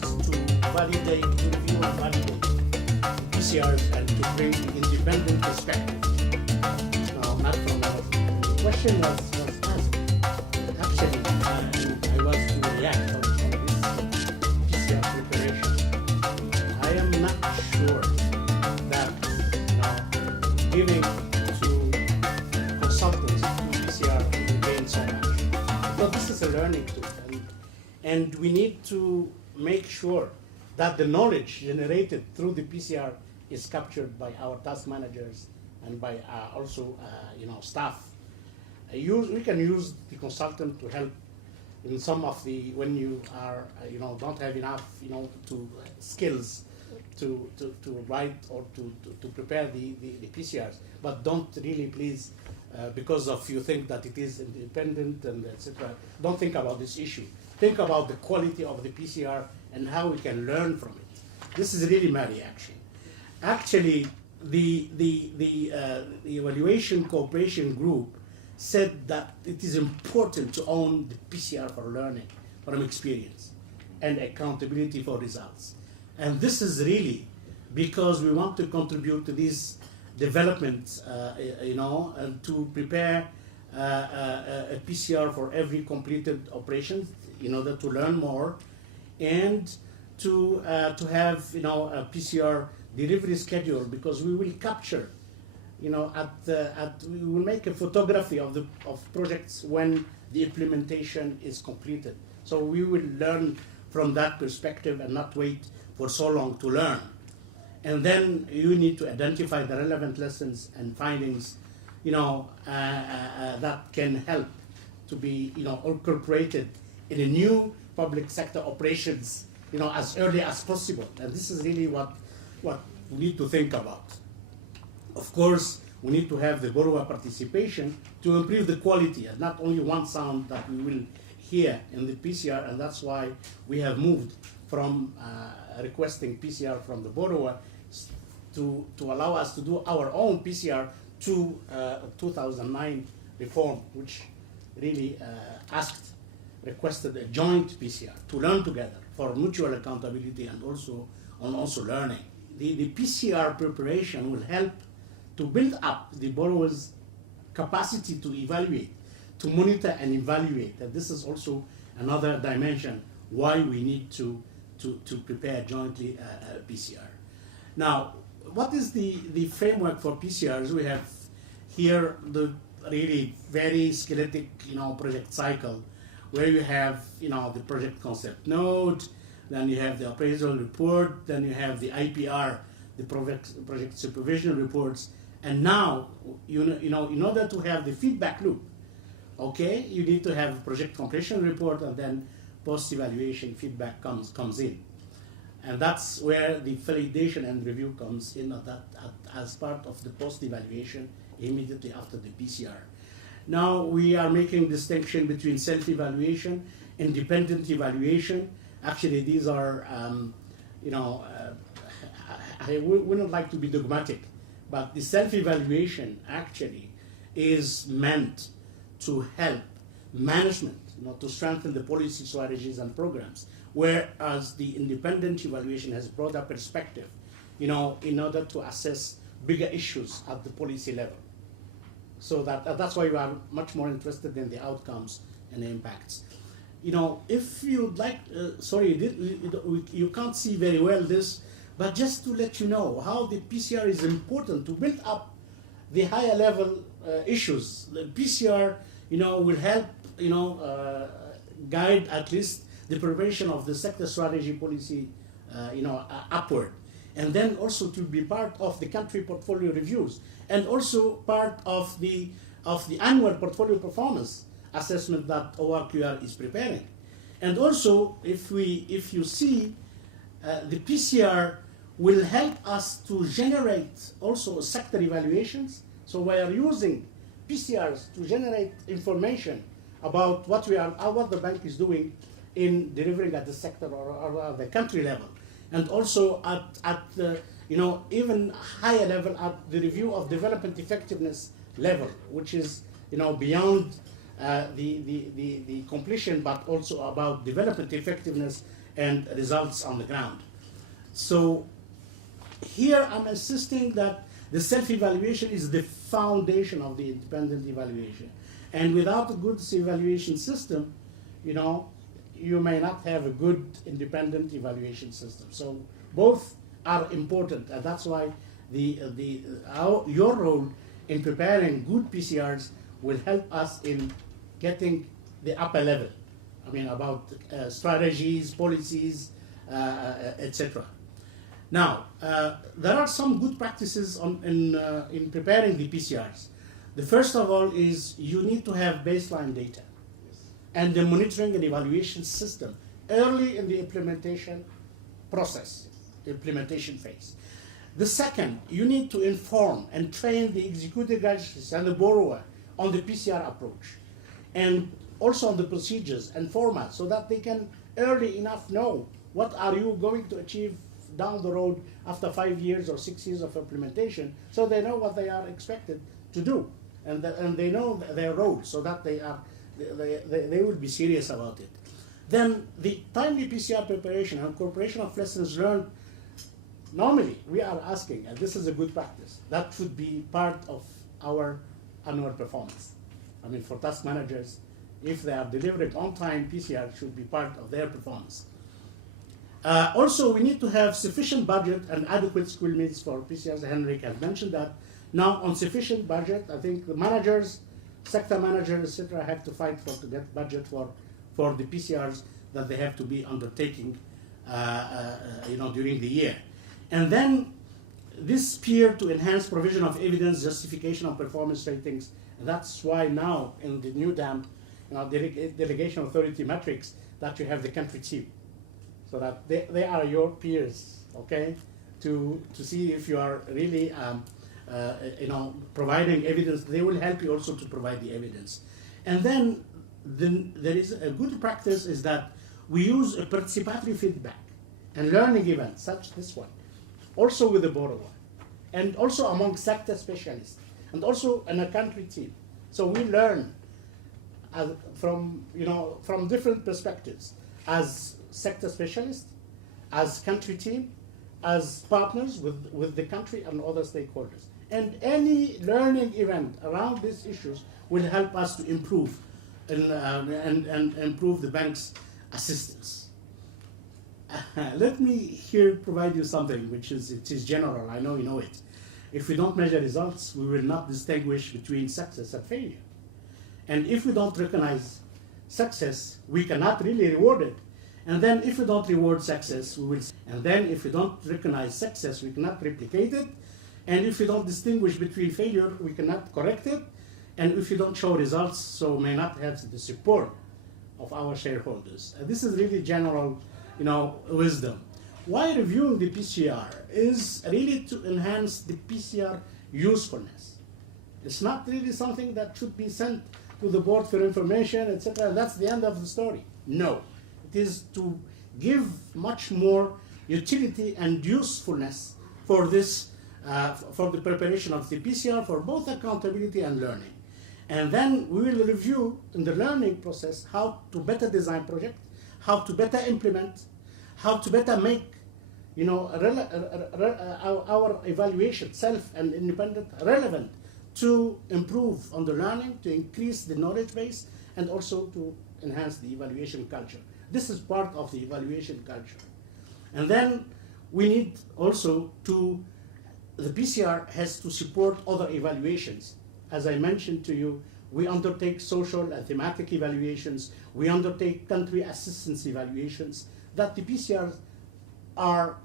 tasked to validate, to review and validate PCRs and to bring independent perspective. Not from our. The question was asked, actually, and I was to react on this PCR preparation. I am not sure that giving to consultants to PCR will gain so much. So this is a learning tool, and we need to make sure that the knowledge generated through the PCR is captured by our task managers and by also staff. We can use the consultant to help in some of the, when you are don't have enough to skills to write or to prepare the PCRs, but don't really please because of you think that it is independent and etc. Don't think about this issue. Think about the quality of the PCR and how we can learn from it. This is really my reaction. Actually, the evaluation cooperation group said that it is important to own the PCR for learning from experience and accountability for results. And this is really because we want to contribute to these developments, and to prepare a PCR for every completed operation in order to learn more, and to have a PCR delivery schedule, because we will capture, we will make a photography of projects when the implementation is completed. So we will learn from that perspective and not wait for so long to learn. And then you need to identify the relevant lessons and findings, that can help to be, incorporated in a new public sector operations, as early as possible. And this is really what we need to think about. Of course, we need to have the borrower participation to improve the quality, and not only one sound that we will hear in the PCR, and that's why we have moved from requesting PCR from the borrower to allow us to do our own PCR to 2009 reform, which really requested a joint PCR to learn together for mutual accountability and also learning. The PCR preparation will help to build up the borrower's capacity to evaluate, to monitor and evaluate. And this is also another dimension why we need to prepare jointly PCR. Now, what is the framework for PCRs? We have here the really very skeletic project cycle, where you have the project concept node, then you have the appraisal report, then you have the IPR, the project supervision reports, and now in order to have the feedback loop, okay, you need to have a project completion report, and then post-evaluation feedback comes in. And that's where the validation and review comes in as part of the post-evaluation immediately after the PCR. Now we are making distinction between self-evaluation, independent evaluation. Actually, these are, I wouldn't like to be dogmatic, but the self-evaluation actually is meant to help management, to strengthen the policy strategies and programs, whereas the independent evaluation has a broader perspective, in order to assess bigger issues at the policy level. So that's why we are much more interested in the outcomes and the impacts. If you'd like, you can't see very well this, but just to let you know how the PCR is important to build up the higher level issues. The PCR, will help, guide at least the preparation of the sector strategy policy, upward. And then also to be part of the country portfolio reviews, and also part of the annual portfolio performance assessment that ORQR is preparing. And also, if you see, the PCR will help us to generate also sector evaluations. So we are using PCRs to generate information about what the bank is doing in delivering at the sector or the country level, and also at the even higher level at the review of development effectiveness level, which is beyond the completion, but also about development effectiveness and results on the ground. So here I'm insisting that the self-evaluation is the foundation of the independent evaluation. And without a good evaluation system, you may not have a good independent evaluation system. So both are important, and that's why your role in preparing good PCRs will help us in getting the upper level. I mean, about strategies, policies, etc. Now, there are some good practices in preparing the PCRs. The first of all is you need to have baseline data and the monitoring and evaluation system early in the implementation process, implementation phase. The second, you need to inform and train the executive agencies and the borrower on the PCR approach, and also on the procedures and formats, so that they can early enough know what are you going to achieve down the road after 5 years or 6 years of implementation, so they know what they are expected to do, and they know their role, so that they will be serious about it. Then the timely PCR preparation and incorporation of lessons learned. Normally, we are asking, and this is a good practice, that should be part of our annual performance. I mean, for task managers, if they are delivering on-time PCR, should be part of their performance. Also, we need to have sufficient budget and adequate school meals for PCRs. Henrik has mentioned that. Now, on sufficient budget, I think the managers, sector managers, etc., have to fight to get budget for the PCRs that they have to be undertaking, during the year. And then this peer to enhance provision of evidence, justification of performance ratings. And that's why now in the new DAM, delegation authority metrics, that you have the country team, so that they are your peers, okay, to see if you are really providing evidence. They will help you also to provide the evidence. And then there is a good practice is that we use a participatory feedback and learning events, such this one, also with the borrower, and also among sector specialists, and also in a country team. So we learn from different perspectives, as sector specialists, as country team, as partners with the country and other stakeholders. And any learning event around these issues will help us to improve and improve the bank's assistance. Let me here provide you something which is general. I know you know it. If we don't measure results, we will not distinguish between success and failure. And if we don't recognize success, we cannot really reward it. And then if we don't reward success, we will. And then if we don't recognize success, we cannot replicate it. And if we don't distinguish between failure, we cannot correct it. And if we don't show results, so may not have the support of our shareholders. This is really general, wisdom. Why reviewing the PCR is really to enhance the PCR usefulness. It's not really something that should be sent to the board for information, etc. That's the end of the story. No, it is to give much more utility and usefulness for this, for the preparation of the PCR, for both accountability and learning. And then we will review in the learning process how to better design project, how to better implement, how to better make our evaluation, self and independent, relevant to improve on the learning, to increase the knowledge base, and also to enhance the evaluation culture. This is part of the evaluation culture. And then we need also the PCR has to support other evaluations. As I mentioned to you, we undertake social and thematic evaluations, we undertake country assistance evaluations, that the PCRs are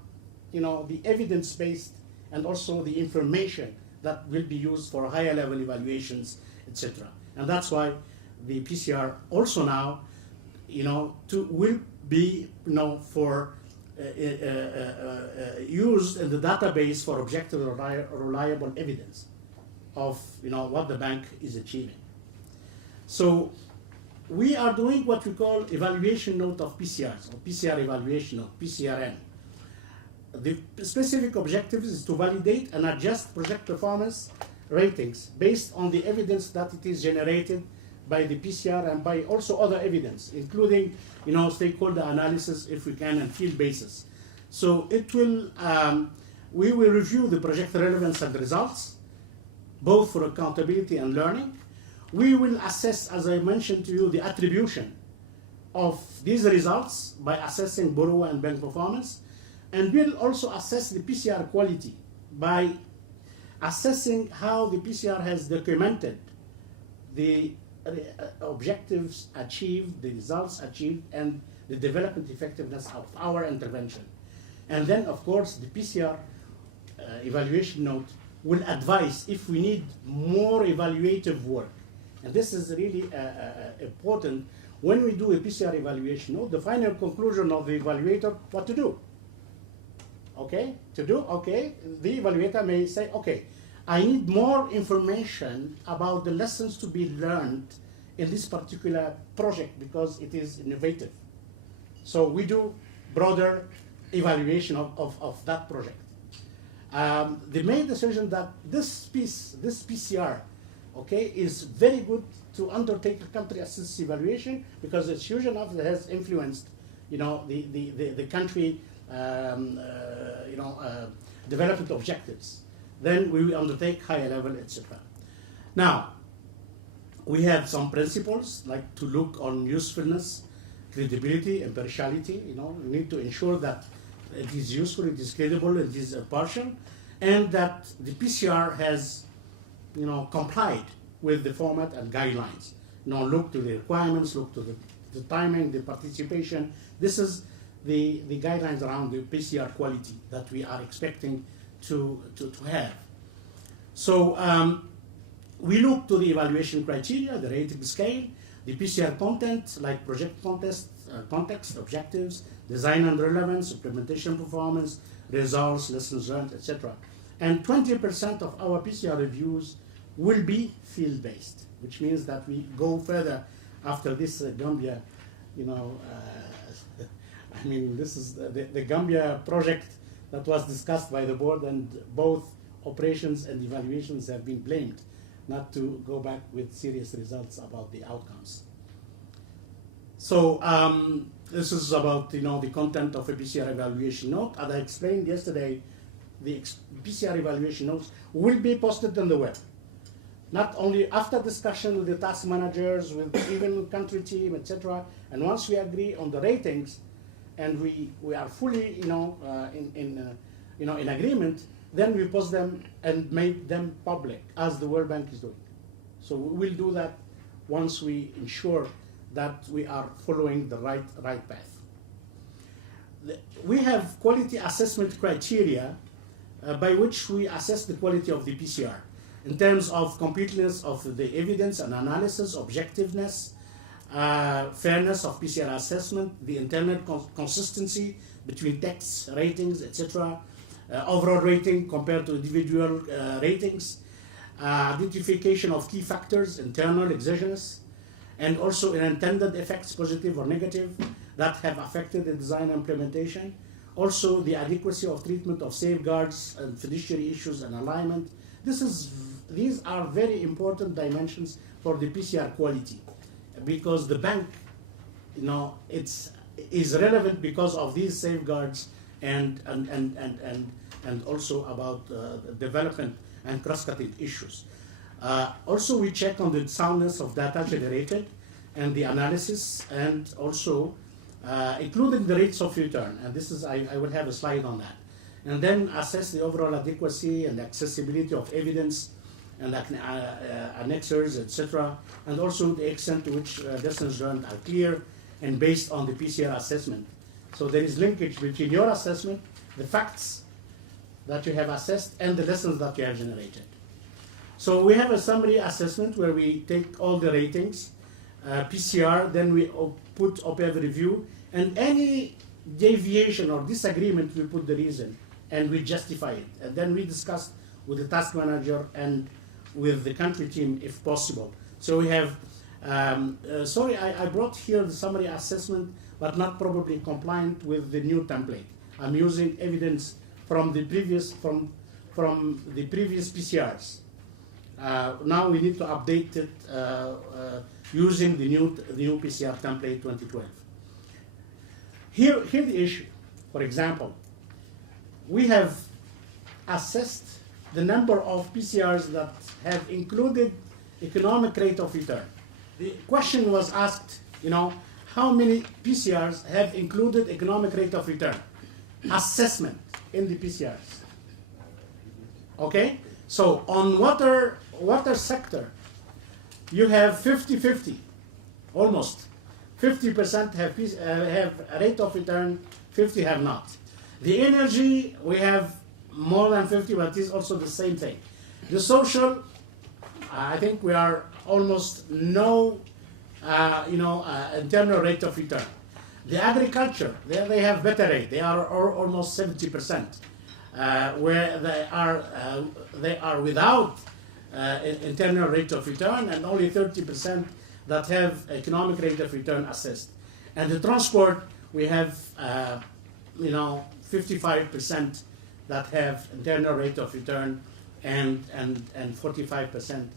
the evidence-based and also the information that will be used for higher level evaluations, etc. And that's why the PCR also now, will be for used in the database for objective reliable evidence of what the bank is achieving. So we are doing what we call evaluation note of PCRs, or PCR evaluation note, PCRN. The specific objective is to validate and adjust project performance ratings based on the evidence that it is generated by the PCR and by also other evidence, including stakeholder analysis if we can and field basis. So it will, we will review the project relevance and results, both for accountability and learning. We will assess, as I mentioned to you, the attribution of these results by assessing borrower and bank performance. And we'll also assess the PCR quality by assessing how the PCR has documented the objectives achieved, the results achieved, and the development effectiveness of our intervention. And then, of course, the PCR evaluation note will advise if we need more evaluative work. And this is really important. When we do a PCR evaluation note, the final conclusion of the evaluator, what to do. Okay, the evaluator may say, okay, I need more information about the lessons to be learned in this particular project because it is innovative. So we do broader evaluation of that project. They made the decision that this PCR, okay, is very good to undertake a country assist evaluation because it's huge enough that has influenced, the country, development objectives. Then we will undertake higher level, etc. Now, we have some principles like to look on usefulness, credibility, impartiality. We need to ensure that it is useful, it is credible, it is impartial, and that the PCR has, complied with the format and guidelines. Look to the requirements, look to the timing, the participation. This is the guidelines around the PCR quality that we are expecting to have. So we look to the evaluation criteria, the rating scale, the PCR content like project context, objectives, design and relevance, implementation performance, results, lessons learned, etc. And 20% of our PCR reviews will be field-based, which means that we go further after this Gambia, this is the Gambia project that was discussed by the board, and both operations and evaluations have been blamed not to go back with serious results about the outcomes. So this is about the content of a PCR evaluation note. As I explained yesterday, the PCR evaluation notes will be posted on the web. Not only after discussion with the task managers, with even country team, etc. And once we agree on the ratings, and we are fully in agreement, then we post them and make them public as the World Bank is doing. So we will do that once we ensure that we are following the right path. We have quality assessment criteria by which we assess the quality of the PCR in terms of completeness of the evidence and analysis, objectiveness, fairness of PCR assessment, the internal consistency between texts, ratings, etc., overall rating compared to individual ratings, identification of key factors, internal, exogenous, and also intended effects, positive or negative, that have affected the design and implementation. Also, the adequacy of treatment of safeguards and fiduciary issues and alignment. These are very important dimensions for the PCR quality, because the bank, is relevant because of these safeguards and also about development and cross-cutting issues. Also, we check on the soundness of data generated and the analysis, and also including the rates of return. And this is, I will have a slide on that. And then assess the overall adequacy and accessibility of evidence and annexers, etc. And also the extent to which lessons learned are clear and based on the PCR assessment. So there is linkage between your assessment, the facts that you have assessed, and the lessons that you have generated. So we have a summary assessment where we take all the ratings, PCR, then we put OPEV review, and any deviation or disagreement, we put the reason and we justify it. And then we discuss with the task manager and with the country team if possible. So we have, sorry, I brought here the summary assessment, but not probably compliant with the new template. I'm using evidence from the previous PCRs. Now we need to update it using the new PCR template 2012. Here the issue. For example, we have assessed the number of PCRs that have included economic rate of return. The question was asked, how many PCRs have included economic rate of return assessment in the PCRs? Okay, so on water sector, you have 50-50, almost 50% have a rate of return, 50 have not. The energy, we have more than 50, but it is also the same thing. The social, I think we are almost no, internal rate of return. The agriculture, they have better rate. They are almost 70%, where they are without internal rate of return, and only 30% that have economic rate of return assessed. And the transport, we have 55% that have internal rate of return, and 45%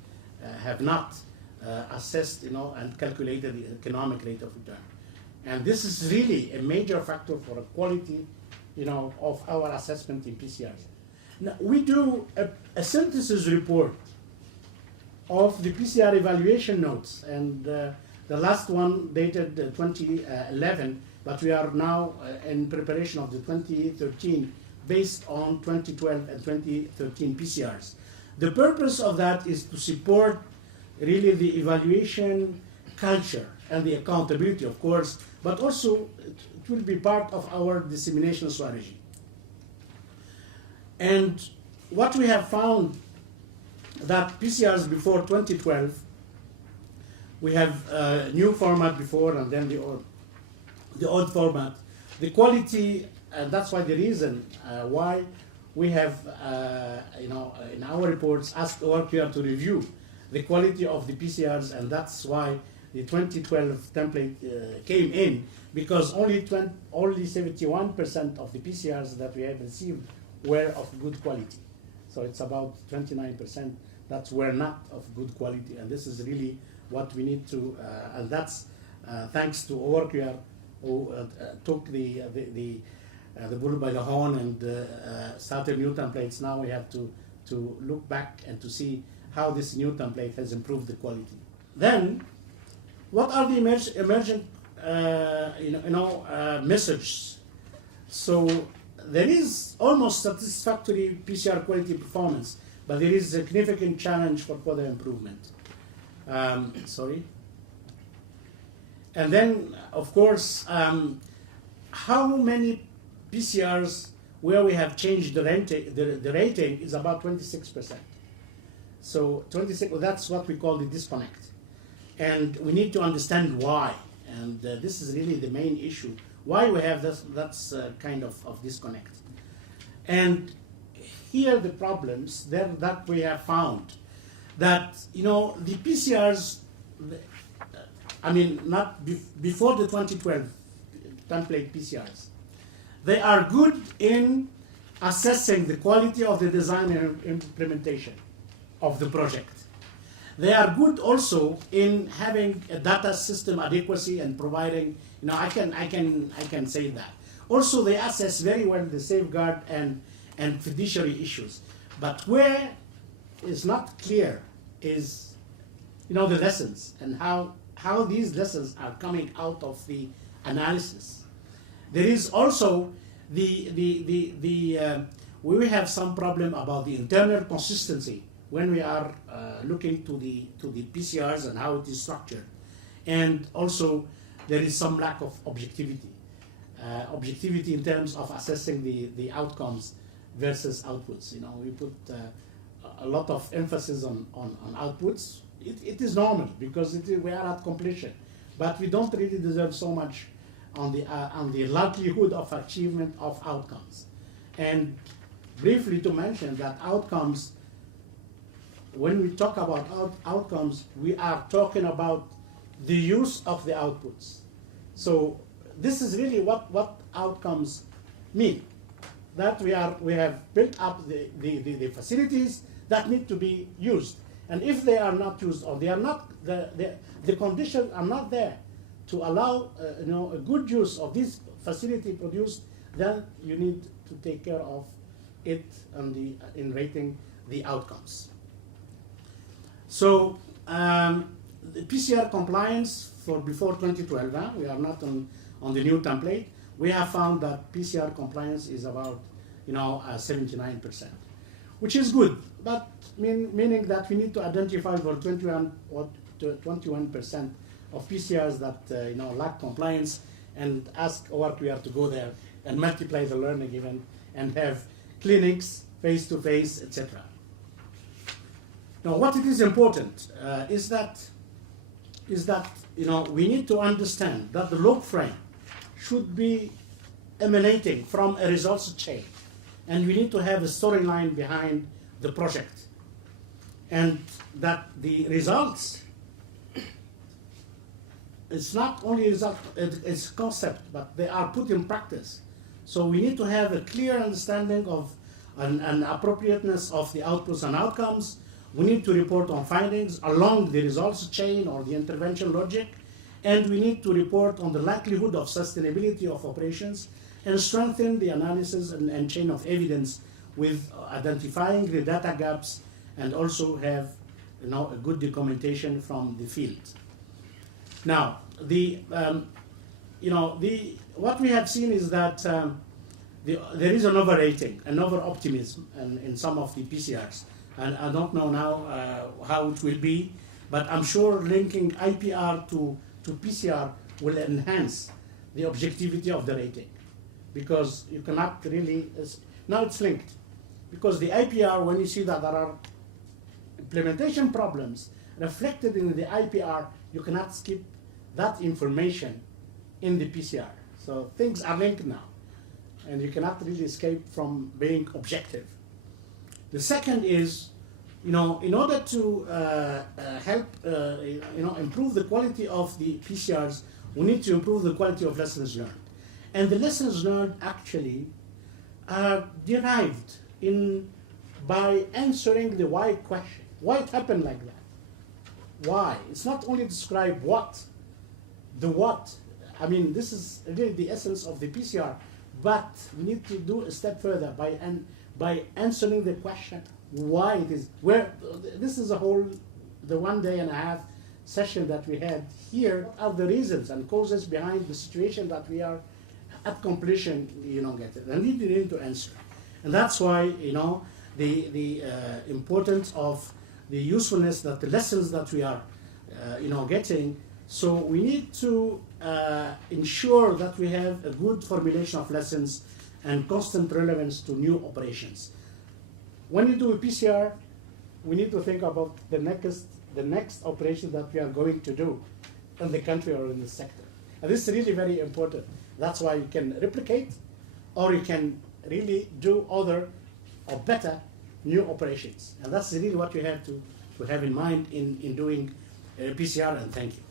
have not assessed, and calculated the economic rate of return. And this is really a major factor for the quality, of our assessment in PCRs. Now, we do a synthesis report of the PCR evaluation notes, and the last one dated 2011, but we are now in preparation of the 2013 based on 2012 and 2013 PCRs. The purpose of that is to support really the evaluation culture and the accountability, of course, but also it will be part of our dissemination strategy. And what we have found that PCRs before 2012, we have a new format before and then the old format. The quality, and that's why the reason why we have, in our reports asked ORQR to review the quality of the PCRs, and that's why the 2012 template came in, because only 71% of the PCRs that we have received were of good quality. So it's about 29% that were not of good quality, and this is really what we need to, and that's thanks to ORQR, who took the bull by the horn and started new templates. Now we have to look back and to see how this new template has improved the quality. Then, what are the emergent messages? So there is almost satisfactory PCR quality performance, but there is a significant challenge for further improvement. And then, of course, how many PCRs where we have changed the rating is about 26%. So 26, well, that's what we call the disconnect. And we need to understand why. And this is really the main issue. Why we have that's kind of disconnect. And here are the problems that we have found. That, the PCRs, not before the 2012 template PCRs, they are good in assessing the quality of the design and implementation of the project. They are good also in having a data system adequacy and providing, I can say that. Also, they assess very well the safeguard and fiduciary issues. But where is not clear is, the lessons and how these lessons are coming out of the analysis. There is also we have some problem about the internal consistency when we are looking to the PCRs and how it is structured, and also there is some lack of objectivity. Objectivity in terms of assessing the outcomes versus outputs. We put a lot of emphasis on outputs. It is normal because we are at completion, but we don't really deserve so much on the likelihood of achievement of outcomes. And briefly to mention that outcomes, when we talk about outcomes, we are talking about the use of the outputs. So this is really what outcomes mean. That we have built up the facilities that need to be used. And if they are not used, or they are not, the conditions are not there to allow a good use of this facility produced, then you need to take care of it in rating the outcomes. So the PCR compliance for before 2012, we are not on the new template. We have found that PCR compliance is about 79%, which is good, but meaning that we need to identify for 21% of PCRs that lack compliance, and ask ORQR to go there and multiply the learning event and have clinics face-to-face, etc. Now, what it is important is that we need to understand that the log frame should be emanating from a results chain, and we need to have a storyline behind the project, and that the results, it's not only result, it's concept, but they are put in practice. So we need to have a clear understanding of an appropriateness of the outputs and outcomes. We need to report on findings along the results chain or the intervention logic, and we need to report on the likelihood of sustainability of operations and strengthen the analysis and chain of evidence with identifying the data gaps, and also have a good documentation from the field. Now, what we have seen is that there is an overrating, an over-optimism in some of the PCRs. And I don't know now how it will be, but I'm sure linking IPR to PCR will enhance the objectivity of the rating, because you cannot really, now it's linked. Because the IPR, when you see that there are implementation problems reflected in the IPR, you cannot skip that information in the PCR. So things are linked now, and you cannot really escape from being objective. The second is, in order to help, improve the quality of the PCRs, we need to improve the quality of lessons learned. And the lessons learned actually are derived by answering the why question. Why it happened like that? Why? It's not only describe what, the what. I mean, this is really the essence of the PCR, but we need to do a step further by answering the question why it is. This is the 1.5 day session that we had here. What are the reasons and causes behind the situation that we are at completion, get it. And we need to answer. And that's why, the importance of the usefulness, that the lessons that we are, getting. So we need to ensure that we have a good formulation of lessons and constant relevance to new operations. When you do a PCR, we need to think about the next operation that we are going to do in the country or in the sector. And this is really very important. That's why you can replicate, or you can really do other or better new operations. And that's really what you have to have in mind in doing PCR, and thank you.